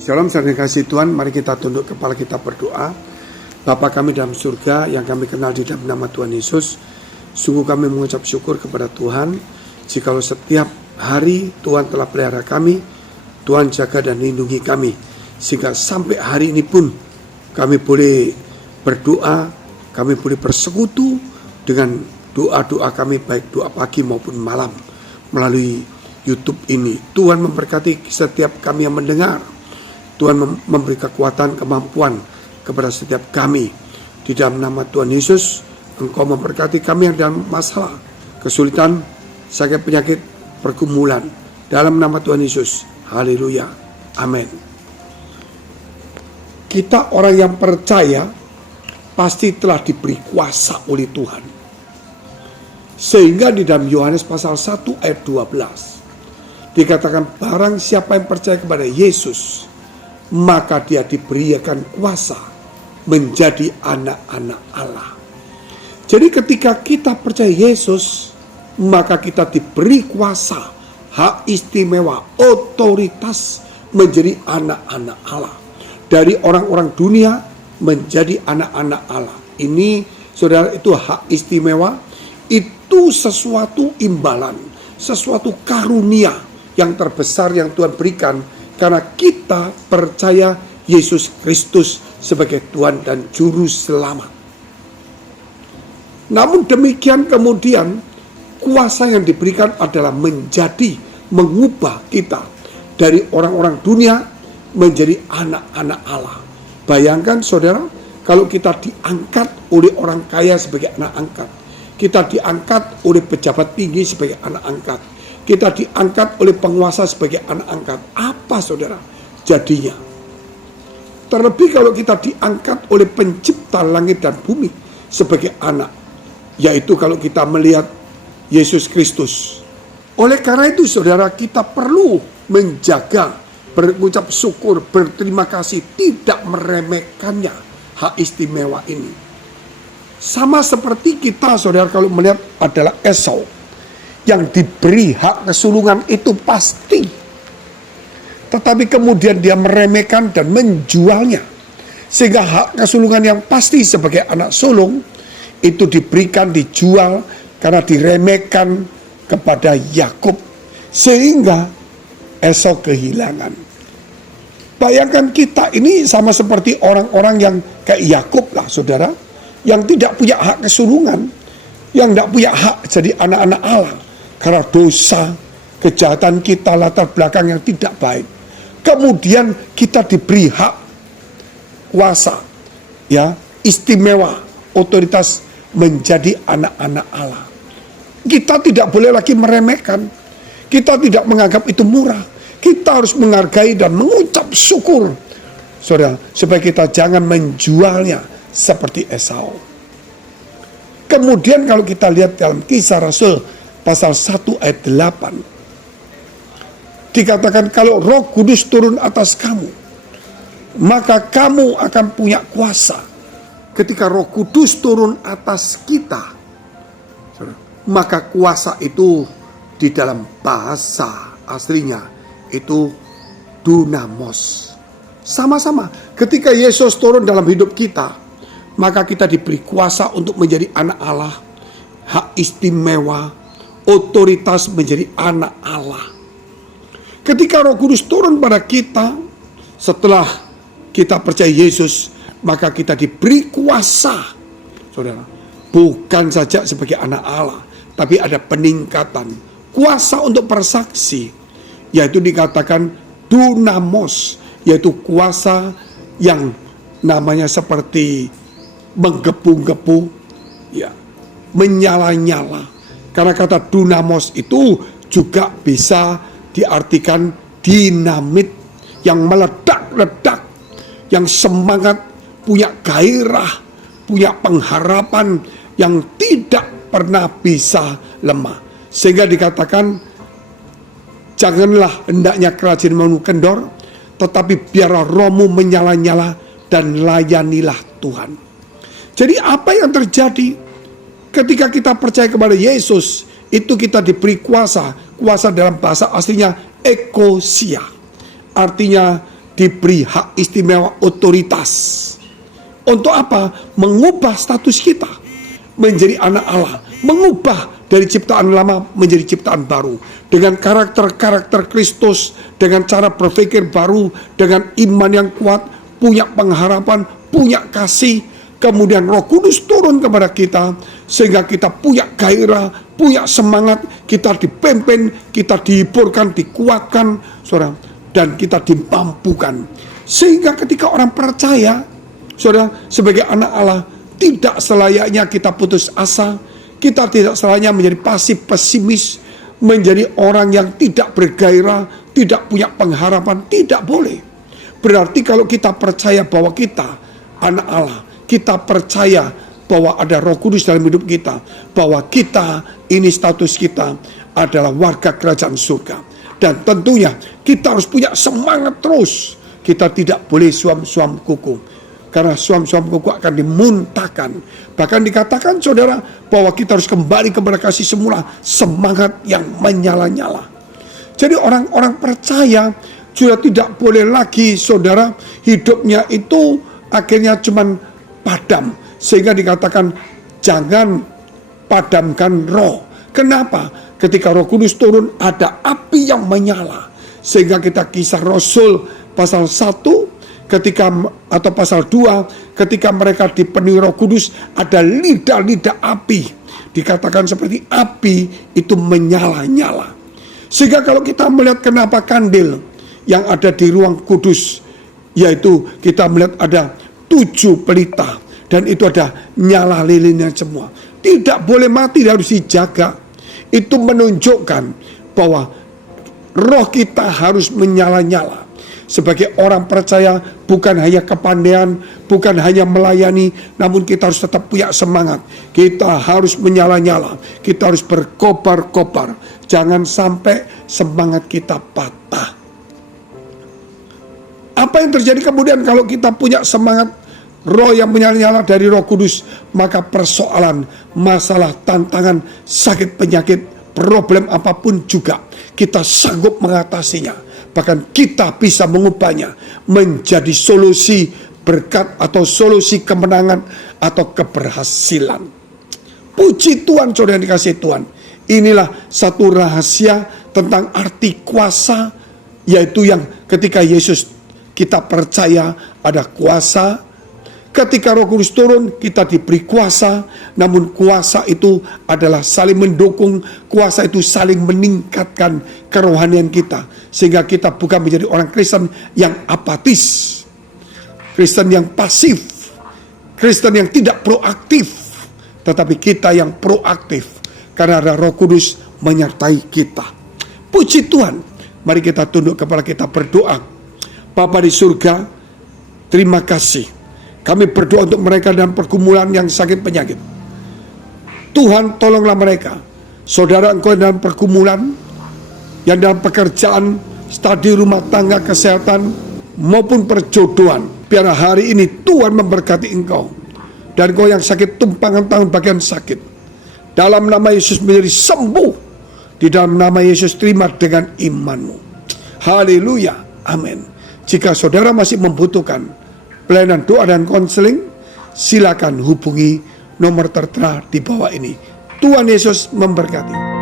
Shalom, saudara kasih Tuhan. Mari kita tunduk kepala kita berdoa. Bapa kami dalam surga yang kami kenal di dalam nama Tuhan Yesus, sungguh kami mengucap syukur kepada Tuhan jikalau setiap hari Tuhan telah pelihara kami, Tuhan jaga dan lindungi kami, sehingga sampai hari ini pun kami boleh berdoa, kami boleh bersekutu dengan doa-doa kami, baik doa pagi maupun malam melalui YouTube ini. Tuhan memberkati setiap kami yang mendengar. Tuhan memberi kekuatan, kemampuan kepada setiap kami. Di dalam nama Tuhan Yesus, Engkau memberkati kami yang dalam masalah, kesulitan, sakit, penyakit, pergumulan. Dalam nama Tuhan Yesus, haleluya, amin. Kita orang yang percaya pasti telah diberi kuasa oleh Tuhan. Sehingga di dalam Yohanes pasal 1 ayat 12 dikatakan, barang siapa yang percaya kepada Yesus, maka dia diberikan kuasa menjadi anak-anak Allah. Jadi ketika kita percaya Yesus, maka kita diberi kuasa, hak istimewa, otoritas menjadi anak-anak Allah. Dari orang-orang dunia menjadi anak-anak Allah. Ini saudara, itu hak istimewa, itu sesuatu imbalan, sesuatu karunia yang terbesar yang Tuhan berikan, karena kita percaya Yesus Kristus sebagai Tuhan dan Juru Selamat. Namun demikian kemudian kuasa yang diberikan adalah mengubah kita dari orang-orang dunia menjadi anak-anak Allah. Bayangkan saudara, kalau kita diangkat oleh orang kaya sebagai anak angkat, kita diangkat oleh pejabat tinggi sebagai anak angkat, kita diangkat oleh penguasa sebagai anak angkat. Apa saudara jadinya? Terlebih kalau kita diangkat oleh pencipta langit dan bumi sebagai anak, yaitu kalau kita melihat Yesus Kristus. Oleh karena itu saudara, kita perlu menjaga, berucap syukur, berterima kasih, tidak meremehkannya, hak istimewa ini. Sama seperti kita saudara kalau melihat adalah Esau yang diberi hak kesulungan itu pasti, tetapi kemudian dia meremehkan dan menjualnya, sehingga hak kesulungan yang pasti sebagai anak sulung itu diberikan, dijual karena diremehkan kepada Yakub, sehingga Esau kehilangan. Bayangkan kita ini sama seperti orang-orang yang kayak Yakub lah saudara, yang tidak punya hak kesulungan, yang tidak punya hak jadi anak-anak Allah karena dosa, kejahatan kita, latar belakang yang tidak baik. Kemudian kita diberi hak kuasa, ya, istimewa, otoritas menjadi anak-anak Allah. Kita tidak boleh lagi meremehkan, kita tidak menganggap itu murah. Kita harus menghargai dan mengucap syukur, saudara, supaya kita jangan menjualnya seperti Esau. Kemudian kalau kita lihat dalam Kisah Rasul pasal 1 ayat 8, dikatakan kalau Roh Kudus turun atas kamu, maka kamu akan punya kuasa. Ketika Roh Kudus turun atas kita, maka kuasa itu di dalam bahasa aslinya itu dunamos. Sama-sama ketika Yesus turun dalam hidup kita, maka kita diberi kuasa untuk menjadi anak Allah, hak istimewa, otoritas menjadi anak Allah. Ketika Roh Kudus turun pada kita, setelah kita percaya Yesus, maka kita diberi kuasa, saudara, bukan saja sebagai anak Allah, tapi ada peningkatan kuasa untuk bersaksi, yaitu dikatakan dunamos, yaitu kuasa yang namanya seperti menggebu-gebu, ya, menyala-nyala. Karena kata dunamos itu juga bisa diartikan dinamit, yang meledak-ledak, yang semangat, punya gairah, punya pengharapan yang tidak pernah bisa lemah. Sehingga dikatakan, janganlah hendaknya kerajinmu kendor, tetapi biarlah rohmu menyala-nyala dan layanilah Tuhan. Jadi apa yang terjadi ketika kita percaya kepada Yesus, itu kita diberi kuasa. Kuasa dalam bahasa aslinya ekosia, artinya diberi hak istimewa otoritas. Untuk apa? Mengubah status kita menjadi anak Allah, mengubah dari ciptaan lama menjadi ciptaan baru, dengan karakter-karakter Kristus, dengan cara berpikir baru, dengan iman yang kuat, punya pengharapan, punya kasih. Kemudian Roh Kudus turun kepada kita sehingga kita punya gairah, punya semangat, kita dipimpin, kita dihiburkan, dikuatkan, saudara, dan kita dimampukan. Sehingga ketika orang percaya, saudara, sebagai anak Allah, tidak selayaknya kita putus asa, kita tidak selayaknya menjadi pasif pesimis, menjadi orang yang tidak bergairah, tidak punya pengharapan. Tidak boleh. Berarti kalau kita percaya bahwa kita anak Allah, kita percaya bahwa ada Roh Kudus dalam hidup kita, bahwa kita, ini status kita adalah warga kerajaan surga. Dan tentunya kita harus punya semangat terus. Kita tidak boleh suam-suam kuku, karena suam-suam kuku akan dimuntahkan. Bahkan dikatakan, saudara, bahwa kita harus kembali kepada kasih semula, semangat yang menyala-nyala. Jadi orang-orang percaya sudah tidak boleh lagi, saudara, hidupnya itu akhirnya cuman padam. Sehingga dikatakan jangan padamkan roh. Kenapa? Ketika Roh Kudus turun ada api yang menyala. Sehingga kita Kisah Rasul pasal 1 ketika, atau pasal 2, ketika mereka dipenuhi Roh Kudus ada lidah-lidah api. Dikatakan seperti api itu menyala-nyala. Sehingga kalau kita melihat kenapa kandil yang ada di ruang kudus, yaitu kita melihat ada 7 pelita, dan itu ada nyala lilinnya semua. Tidak boleh mati, harus dijaga. Itu menunjukkan bahwa roh kita harus menyala-nyala. Sebagai orang percaya, bukan hanya kepandaian, bukan hanya melayani, namun kita harus tetap punya semangat. Kita harus menyala-nyala, kita harus berkobar-kobar. Jangan sampai semangat kita patah. Apa yang terjadi kemudian kalau kita punya semangat roh yang menyala-nyala dari Roh Kudus? Maka persoalan, masalah, tantangan, sakit, penyakit, problem apapun juga kita sanggup mengatasinya. Bahkan kita bisa mengubahnya menjadi solusi berkat atau solusi kemenangan atau keberhasilan. Puji Tuhan, saudara yang dikasihi Tuhan. Inilah satu rahasia tentang arti kuasa, yaitu yang ketika Yesus kita percaya ada kuasa. Ketika Roh Kudus turun, kita diberi kuasa. Namun kuasa itu adalah saling mendukung. Kuasa itu saling meningkatkan kerohanian kita, sehingga kita bukan menjadi orang Kristen yang apatis, Kristen yang pasif, Kristen yang tidak proaktif. Tetapi kita yang proaktif, karena ada Roh Kudus menyertai kita. Puji Tuhan. Mari kita tunduk kepala kita berdoa. Bapa di surga, terima kasih. Kami berdoa untuk mereka dalam pergumulan yang sakit penyakit. Tuhan, tolonglah mereka. Saudara engkau dalam pergumulan, yang dalam pekerjaan, studi rumah tangga, kesehatan, maupun perjodohan. Biar hari ini Tuhan memberkati engkau. Dan engkau yang sakit tumpangan tangan bagian sakit, dalam nama Yesus menjadi sembuh. Di dalam nama Yesus terima dengan imanmu. Haleluya. Amin. Jika saudara masih membutuhkan pelayanan doa dan konseling, silakan hubungi nomor tertera di bawah ini. Tuhan Yesus memberkati.